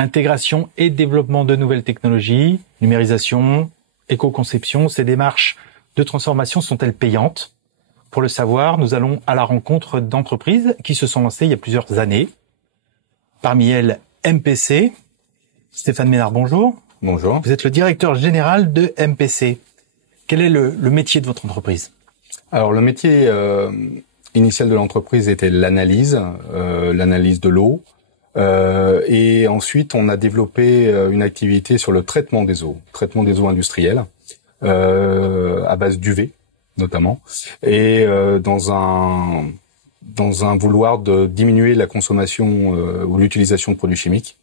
Intégration et développement de nouvelles technologies, numérisation, éco-conception, ces démarches de transformation sont-elles payantes? Pour le savoir, nous allons à la rencontre d'entreprises qui se sont lancées il y a plusieurs années. Parmi elles, MPC. Stéphane Ménard, bonjour. Bonjour. Vous êtes le directeur général de MPC. Quel est le métier de votre entreprise? Alors le métier initial de l'entreprise était l'analyse de l'eau. Et ensuite, on a développé une activité sur le traitement des eaux industrielles, à base d'UV notamment, et dans un vouloir de diminuer la consommation ou l'utilisation de produits chimiques,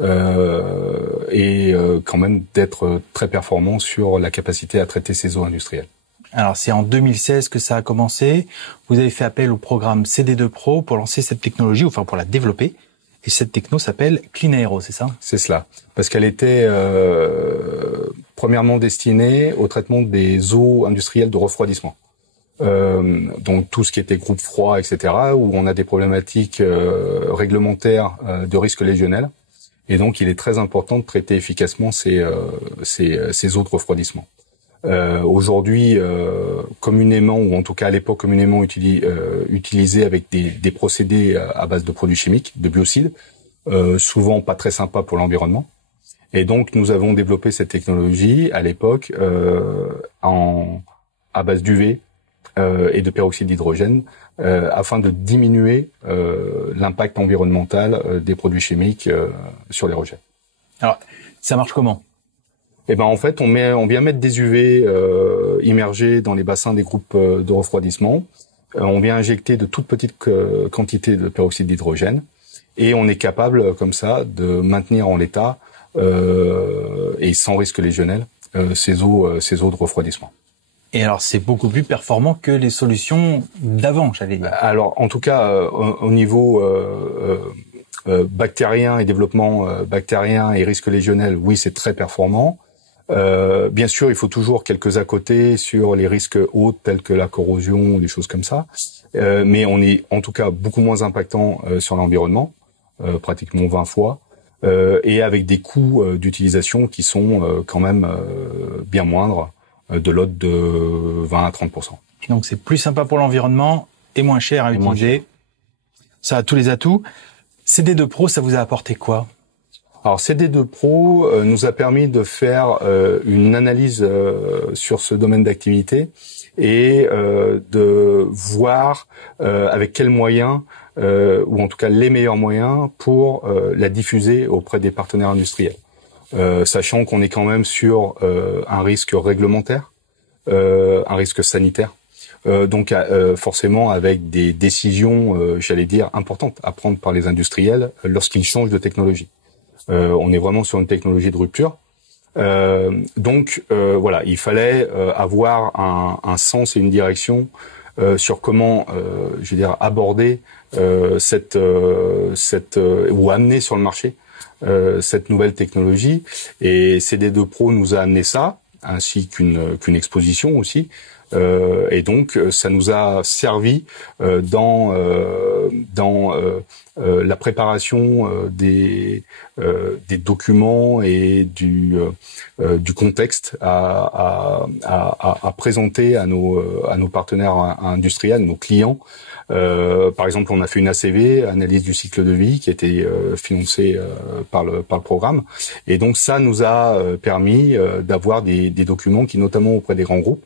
et quand même d'être très performant sur la capacité à traiter ces eaux industrielles. Alors c'est en 2016 que ça a commencé. Vous avez fait appel au programme CD2 Pro pour lancer cette technologie, enfin pour la développer. Et cette techno s'appelle Clean Aero, c'est ça? C'est cela, parce qu'elle était premièrement destinée au traitement des eaux industrielles de refroidissement. Donc tout ce qui était groupe froid, etc., où on a des problématiques réglementaires de risque légionnel. Et donc il est très important de traiter efficacement ces eaux de refroidissement. Aujourd'hui, communément, ou en tout cas à l'époque communément utilisé avec des procédés à base de produits chimiques, de biocides, souvent pas très sympas pour l'environnement. Et donc nous avons développé cette technologie à l'époque à base d'UV et de peroxyde d'hydrogène, afin de diminuer l'impact environnemental des produits chimiques sur les rejets. Alors ça marche comment? Eh ben en fait, on vient mettre des UV immergés dans les bassins des groupes de refroidissement. On vient injecter de toutes petites quantités de peroxyde d'hydrogène et on est capable comme ça de maintenir en l'état et sans risque légionnel ces eaux de refroidissement. Et alors c'est beaucoup plus performant que les solutions d'avant, j'allais dire. Alors en tout cas au niveau bactérien et développement bactérien et risque légionnel, oui, c'est très performant. Bien sûr, il faut toujours quelques à côté sur les risques hauts tels que la corrosion, des choses comme ça. Mais on est en tout cas beaucoup moins impactant sur l'environnement, pratiquement 20 fois, et avec des coûts d'utilisation qui sont quand même bien moindres, de l'ordre de 20 à 30%. Donc c'est plus sympa pour l'environnement et moins cher à utiliser. Ça a tous les atouts. CD2 Pro, ça vous a apporté quoi? Alors CD2 Pro nous a permis de faire une analyse sur ce domaine d'activité et de voir avec quels moyens, ou en tout cas les meilleurs moyens pour la diffuser auprès des partenaires industriels. Sachant qu'on est quand même sur un risque réglementaire, un risque sanitaire, donc forcément avec des décisions, j'allais dire, importantes à prendre par les industriels lorsqu'ils changent de technologie. On est vraiment sur une technologie de rupture. Donc voilà, il fallait avoir un sens et une direction sur comment, je veux dire, aborder ou amener sur le marché cette nouvelle technologie. Et CD2 Pro nous a amené ça, ainsi qu'une exposition aussi. Et donc ça nous a servi dans la préparation des documents et du contexte à présenter à nos partenaires industriels, nos clients. Par exemple, on a fait une ACV, analyse du cycle de vie, qui a été financée par le programme. Et donc ça nous a permis d'avoir des documents qui, notamment auprès des grands groupes,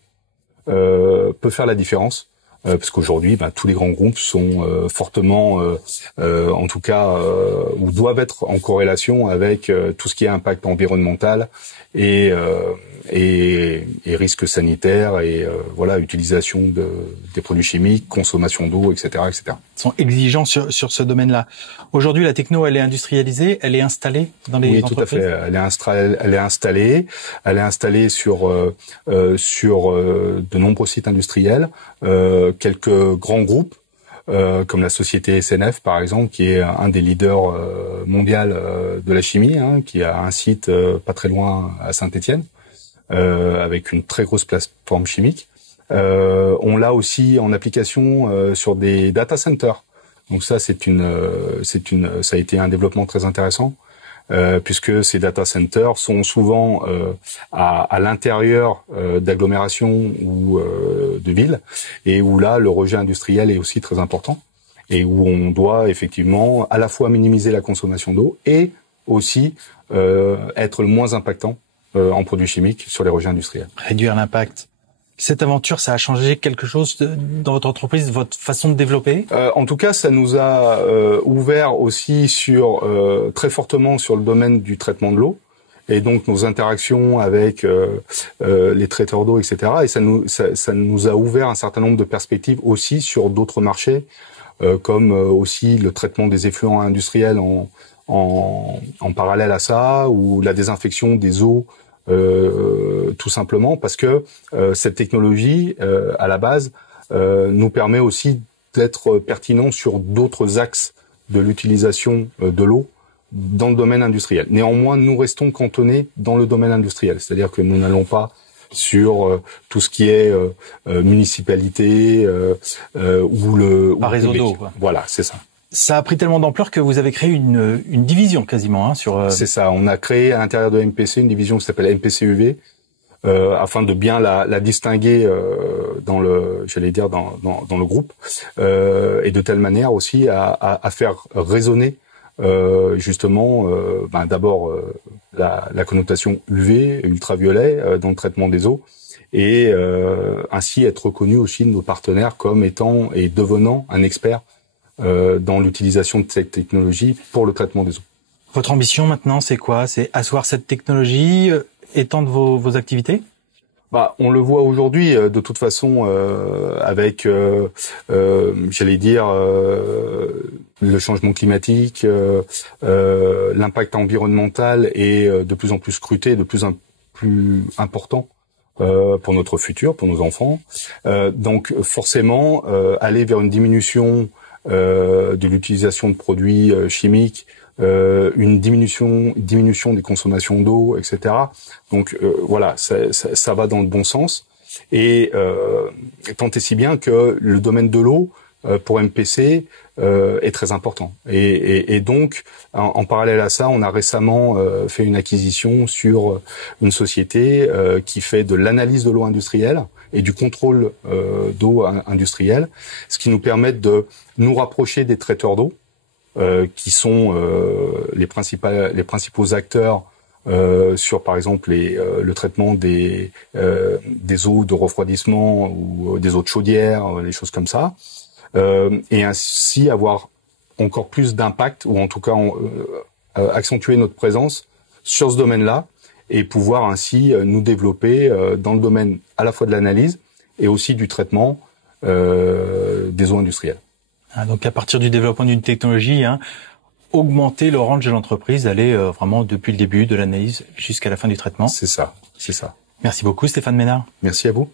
peut faire la différence, parce qu'aujourd'hui, tous les grands groupes sont fortement, en tout cas, ou doivent être en corrélation avec tout ce qui est impact environnemental et risques sanitaires et voilà, utilisation des produits chimiques, consommation d'eau, etc., etc. Ils sont exigeants sur ce domaine-là. Aujourd'hui, la techno, elle est industrialisée, elle est installée dans les entreprises. Oui, tout à fait. Elle est installée sur de nombreux sites industriels, quelques grands groupes. Comme la société SNF par exemple, qui est un des leaders mondial de la chimie, qui a un site pas très loin à Saint-Étienne, avec une très grosse plateforme chimique. On l'a aussi en application sur des data centers. Donc ça, ça a été un développement très intéressant. puisque ces data centers sont souvent à l'intérieur d'agglomérations ou de villes, et où là le rejet industriel est aussi très important, et où on doit effectivement à la fois minimiser la consommation d'eau et aussi être le moins impactant en produits chimiques sur les rejets industriels. Réduire l'impact. Cette aventure, ça a changé quelque chose dans votre entreprise, votre façon de développer? En tout cas, ça nous a ouvert aussi très fortement sur le domaine du traitement de l'eau, et donc nos interactions avec les traiteurs d'eau, etc. Et ça nous a ouvert un certain nombre de perspectives aussi sur d'autres marchés, comme aussi le traitement des effluents industriels en parallèle à ça, ou la désinfection des eaux. Tout simplement parce que cette technologie, à la base, nous permet aussi d'être pertinent sur d'autres axes de l'utilisation de l'eau dans le domaine industriel. Néanmoins, nous restons cantonnés dans le domaine industriel, c'est-à-dire que nous n'allons pas sur tout ce qui est municipalité ou le réseau public. d'eau, quoi. Voilà, c'est ça. Ça a pris tellement d'ampleur que vous avez créé une division quasiment sur. C'est ça. On a créé à l'intérieur de MPC une division qui s'appelle MPC UV afin de bien la distinguer dans le groupe et de telle manière aussi à faire résonner justement d'abord la connotation UV, ultraviolet dans le traitement des eaux, et ainsi être reconnu aussi de nos partenaires comme étant et devenant un expert dans l'utilisation de cette technologie pour le traitement des eaux. Votre ambition maintenant, c'est quoi? C'est asseoir cette technologie, étendre vos activités? On le voit aujourd'hui de toute façon avec, j'allais dire, le changement climatique, l'impact environnemental est de plus en plus scruté, de plus en plus important pour notre futur, pour nos enfants. Donc forcément, aller vers une diminution de l'utilisation de produits chimiques, une diminution des consommations d'eau, etc. Donc voilà, ça va dans le bon sens. Et tant et si bien que le domaine de l'eau pour MPC est très important. Et donc, en parallèle à ça, on a récemment fait une acquisition sur une société qui fait de l'analyse de l'eau industrielle et du contrôle d'eau industrielle, ce qui nous permet de nous rapprocher des traiteurs d'eau, qui sont les principaux acteurs sur, par exemple, le traitement des eaux de refroidissement ou des eaux de chaudière, des choses comme ça, et ainsi avoir encore plus d'impact, ou en tout cas accentuer notre présence sur ce domaine-là, et pouvoir ainsi nous développer dans le domaine à la fois de l'analyse et aussi du traitement des eaux industrielles. Donc à partir du développement d'une technologie, augmenter le range de l'entreprise, aller vraiment depuis le début de l'analyse jusqu'à la fin du traitement. C'est ça, c'est ça. Merci beaucoup Stéphane Ménard. Merci à vous.